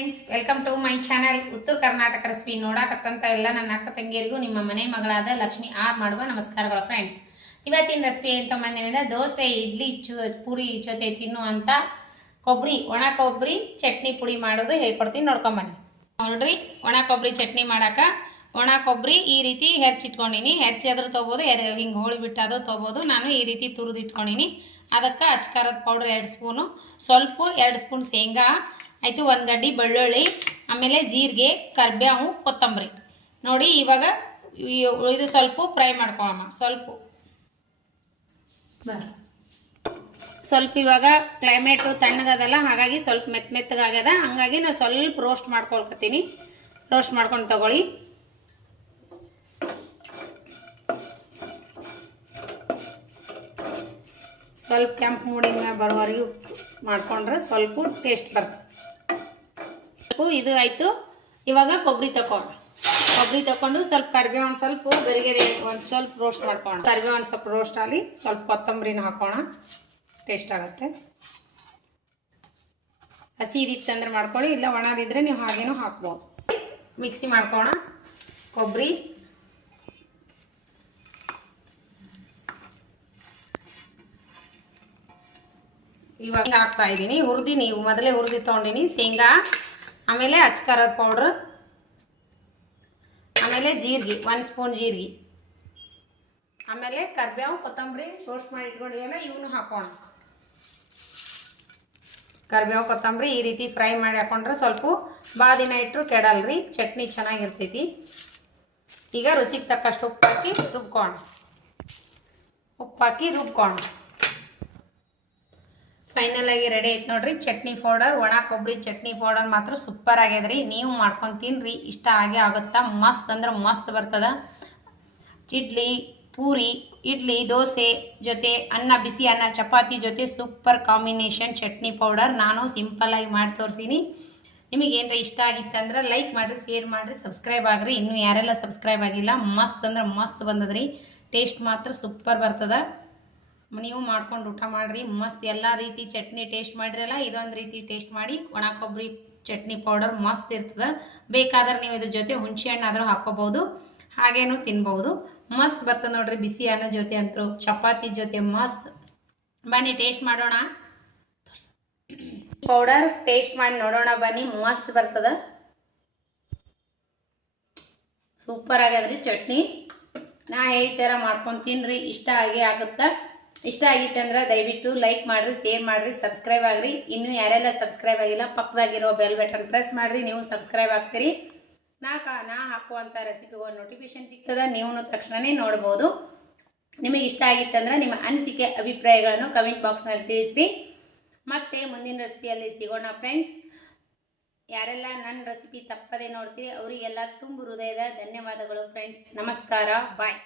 Friends welcome to my channel Uttara Karnataka recipe ನೋಡಾಕತ್ತಂತ ಎಲ್ಲ ನನ್ನ ಅಕ್ಕ ತಂಗಿಯರಿಗೂ, ನಿಮ್ಮ ಮನೆ ಮಗಳಾದ ಲಕ್ಷ್ಮಿ ಆರ್ ಮಾಡುವ ನಮಸ್ಕಾರಗಳು ಫ್ರೆಂಡ್ಸ್ ಇವತ್ತಿನ ರೆಸಿಪಿ ಅಂತ ಮನೆಯಿಂದ ದೋಸೆ, ಇಡ್ಲಿ ಪೂರಿ ಜೊತೆ ತಿನ್ನುವಂಥ ಕೊಬ್ಬರಿ ಒಣ ಕೊಬ್ಬರಿ ಚಟ್ನಿ ಪುಡಿ ಮಾಡೋದು ಹೇಳ್ಕೊಡ್ತೀನಿ, ನೋಡ್ಕೊಂಬನ್ನಿ. ನೋಡ್ರಿ, ಒಣ ಕೊಬ್ಬರಿ ಚಟ್ನಿ ಮಾಡಾಕ ಒಣ ಕೊಬ್ಬರಿ ಈ ರೀತಿ ಹೆರ್ಚಿಟ್ಕೊಂಡಿನಿ. ಹೆರ್ಚಿ ಆದ್ರೂ ತೊಗೋಬೋದು ಎರ ಹಿಂಗೆ ಹೋಳಿ ಬಿಟ್ಟಾದ್ರು ತೊಗೋಬೋದು. ನಾನು ಈ ರೀತಿ ತುರಿದಿಟ್ಕೊಂಡಿನಿ. ಅದಕ್ಕೆ ಅಚ್ಕಾರದ ಪೌಡ್ರ್ ಎರಡು ಸ್ಪೂನು ಸ್ವಲ್ಪ ಎರಡು ಸ್ಪೂನ್ ಶೇಂಗಾ ಆಯಿತು ಒಂದು ಗಡ್ಡಿ ಬೆಳ್ಳುಳ್ಳಿ ಆಮೇಲೆ ಜೀರಿಗೆ ಕರ್ಬೇವು ಕೊತ್ತಂಬರಿ. ನೋಡಿ ಇವಾಗ ಇದು ಸ್ವಲ್ಪ ಫ್ರೈ ಮಾಡ್ಕೊಳ್ಳೋಣ ಸ್ವಲ್ಪ. ಸ್ವಲ್ಪ ಇವಾಗ ಕ್ಲೈಮೇಟು ತಣ್ಣಗದಲ್ಲ ಹಾಗಾಗಿ ಸ್ವಲ್ಪ ಮೆತ್ತ ಮೆತ್ತಗಾಗ್ಯದ ಹಂಗಾಗಿ ನಾನು ಸ್ವಲ್ಪ ರೋಸ್ಟ್ ಮಾಡ್ಕೊಳ್ಕತ್ತೀನಿ. ರೋಸ್ಟ್ ಮಾಡ್ಕೊಂಡು ತಗೊಳ್ಳಿ. ಸ್ವಲ್ಪ ಕೆಂಪು ಮೂಡಿನ ಬರೋವರೆಗೂ ಮಾಡಿಕೊಂಡ್ರೆ ಸ್ವಲ್ಪ ಟೇಸ್ಟ್ ಬರ್ತದೆ. ಸ್ವಲ್ಪ ಇದು ಆಯಿತು. ಇವಾಗ ಕೊಬ್ಬರಿ ತಗೊಂಡು ಕೊಬ್ಬರಿ ತಗೊಂಡು ಸ್ವಲ್ಪ ಕರಿಬೇವು ಒಂದು ಸ್ವಲ್ಪ ಗರಿಗರಿ ಒಂದು ಸ್ವಲ್ಪ ರೋಸ್ಟ್ ಮಾಡ್ಕೊಂಡು ಕರಿಬೇವು ಒಂದು ಸ್ವಲ್ಪ ರೋಸ್ಟ್ ಆಗಲಿ ಸ್ವಲ್ಪ ಕೊತ್ತಂಬರಿನ ಹಾಕೋಣ. ಟೇಸ್ಟ್ ಆಗುತ್ತೆ. ಹಸಿ ಇದಿತ್ತಂದ್ರೆ ಮಾಡ್ಕೊಳ್ಳಿ, ಇಲ್ಲ ಒಣದಿದ್ರೆ ನೀವು ಹಾಗೇನೂ ಹಾಕ್ಬೋದು. ಮಿಕ್ಸಿ ಮಾಡ್ಕೋಣ. ಕೊಬ್ಬರಿ ಇವಾಗ ಹಾಕ್ತಾ ಇದ್ದೀನಿ ಹುರಿದಿನಿ ಮೊದಲೇ ಹುರಿದಿ ತೊಗೊಂಡಿನಿ. ಶೇಂಗಾ. ಆಮೇಲೆ ಅಚ್ಕಾರದ ಪೌಡ್ರ್ ಆಮೇಲೆ ಜೀರಿಗೆ, ಒಂದು ಸ್ಪೂನ್ ಜೀರಿಗೆ. ಆಮೇಲೆ ಕರ್ಬೇವು, ಕೊತ್ತಂಬರಿ ರೋಸ್ಟ್ ಮಾಡಿ ಇಟ್ಕೊಂಡಿವಲ್ಲ ಇವನು ಹಾಕೋಣ. ಕರ್ಬೇವು, ಕೊತ್ತಂಬರಿ ಈ ರೀತಿ ಫ್ರೈ ಮಾಡಿ ಹಾಕೊಂಡ್ರೆ ಸ್ವಲ್ಪ ಭಾಳ ದಿನ ಇಟ್ಟರು ಕೆಡಲ್ರಿ, ಚಟ್ನಿ ಚೆನ್ನಾಗಿರ್ತೈತಿ. ಈಗ ರುಚಿಗೆ ತಕ್ಕಷ್ಟು ಉಪ್ಪು ಹಾಕಿ ರುಬ್ಕೋಣ. ಉಪ್ಪು ಹಾಕಿ ರುಬ್ಕೋಣ. ಫೈನಲ್ ಆಗಿ ರೆಡಿ ಐತೆ ನೋಡ್ರಿ. ಚಟ್ನಿ ಪೌಡರ್ ಒಣ ಕೊಬ್ಬರಿ ಚಟ್ನಿ ಪೌಡರ್ ಮಾತ್ರ ಸೂಪರ್ ಆಗ್ಯದ್ರಿ ನೀವು ಮಾಡ್ಕೊಂಡು ತಿನ್ರಿ. ಇಷ್ಟ ಆಗೇ ಆಗುತ್ತಾ? ಮಸ್ತ್ ಅಂದ್ರೆ ಮಸ್ತ್ ಬರ್ತದ. ಇಡ್ಲಿ, ಪೂರಿ, ಇಡ್ಲಿ, ದೋಸೆ ಜೊತೆ, ಅನ್ನ, ಬಿಸಿ ಅನ್ನ, ಚಪಾತಿ ಜೊತೆ ಸೂಪರ್ ಕಾಂಬಿನೇಷನ್ ಚಟ್ನಿ ಪೌಡರ್ ನಾನು ಸಿಂಪಲ್ಲಾಗಿ ಮಾಡಿ ತೋರಿಸೀನಿ. ನಿಮಗೆ ಏನರ ಇಷ್ಟ ಆಗಿತ್ತಂದ್ರೆ ಲೈಕ್ ಮಾಡಿರಿ ಶೇರ್ ಮಾಡಿರಿ ಸಬ್ಸ್ಕ್ರೈಬ್ ಆಗ್ರಿ. ಇನ್ನೂ ಯಾರೆಲ್ಲ ಸಬ್ಸ್ಕ್ರೈಬ್ ಆಗಿಲ್ಲ, ಮಸ್ತ್ ಅಂದ್ರೆ ಮಸ್ತ್ ಬಂದದ್ರಿ. ಟೇಸ್ಟ್ ಮಾತ್ರ ಸೂಪರ್ ಬರ್ತದ. ನೀವು ಮಾಡ್ಕೊಂಡು ಊಟ ಮಾಡಿರಿ, ಮಸ್ತ್ ಎಲ್ಲ ರೀತಿ ಚಟ್ನಿ ಟೇಸ್ಟ್ ಮಾಡಿರಲ್ಲ, ಇದೊಂದು ರೀತಿ ಟೇಸ್ಟ್ ಮಾಡಿ ಒಣ ಕೊಬ್ಬರಿ ಚಟ್ನಿ ಪೌಡರ್ ಮಸ್ತ್ ಇರ್ತದೆ. ಬೇಕಾದ್ರೆ ನೀವು ಇದ್ರ ಜೊತೆ ಹುಣಸೆ ಆದರೂ ಹಾಕೋಬೋದು ಹಾಗೇನು ತಿನ್ಬೋದು ಮಸ್ತ್ ಬರ್ತದೆ ನೋಡ್ರಿ ಬಿಸಿ ಅನ್ನ ಜೊತೆ ಅಂತೂ, ಚಪಾತಿ ಜೊತೆ ಮಸ್ತ್. ಬನ್ನಿ ಟೇಸ್ಟ್ ಮಾಡೋಣ. ಪೌಡರ್ ಟೇಸ್ಟ್ ಮಾಡಿ ನೋಡೋಣ ಬನ್ನಿ, ಮಸ್ತ್ ಬರ್ತದ. ಸೂಪರ್ ಆಗ್ಯದ್ರಿ ಚಟ್ನಿ. ನಾ ಹೇಳ್ತಾರ ಮಾಡ್ಕೊಂಡು ತಿನ್ರಿ, ಇಷ್ಟ ಆಗೇ ಆಗುತ್ತಾ? ಇಷ್ಟ ಆಗಿತ್ತು ಅಂದ್ರೆ ದಯವಿಟ್ಟು ಲೈಕ್ ಮಾಡಿರಿ ಶೇರ್ ಮಾಡಿರಿ ಸಬ್ಸ್ಕ್ರೈಬ್ ಆಗ್ರಿ. ಇನ್ನೂ ಯಾರೆಲ್ಲ ಸಬ್ಸ್ಕ್ರೈಬ್ ಆಗಿಲ್ಲ, ಪಕ್ಕದಾಗಿರೋ ಬೆಲ್ ಬಟನ್ ಪ್ರೆಸ್ ಮಾಡಿರಿ, ನೀವು ಸಬ್ಸ್ಕ್ರೈಬ್ ಆಗ್ತೀರಿ. ನಾ ನಾ ಹಾಕುವಂಥ ರೆಸಿಪಿಗಳು ನೋಟಿಫಿಕೇಶನ್ ಸಿಗ್ತದೆ ನೀವು ತಕ್ಷಣವೇ ನೋಡ್ಬೋದು. ನಿಮಗೆ ಇಷ್ಟ ಆಗಿತ್ತಂದ್ರೆ ನಿಮ್ಮ ಅನಿಸಿಕೆ, ಅಭಿಪ್ರಾಯಗಳನ್ನು ಕಮೆಂಟ್ ಬಾಕ್ಸ್ನಲ್ಲಿ ತಿಳಿಸ್ರಿ. ಮತ್ತೆ ಮುಂದಿನ ರೆಸಿಪಿಯಲ್ಲಿ ಸಿಗೋಣ ಫ್ರೆಂಡ್ಸ್ ಯಾರೆಲ್ಲ ನನ್ನ ರೆಸಿಪಿ ತಪ್ಪದೆ ನೋಡ್ತೀರಿ, ಅವರಿಗೆಲ್ಲ ತುಂಬ ಹೃದಯದ ಧನ್ಯವಾದಗಳು ಫ್ರೆಂಡ್ಸ್ ನಮಸ್ಕಾರ ಬಾಯ್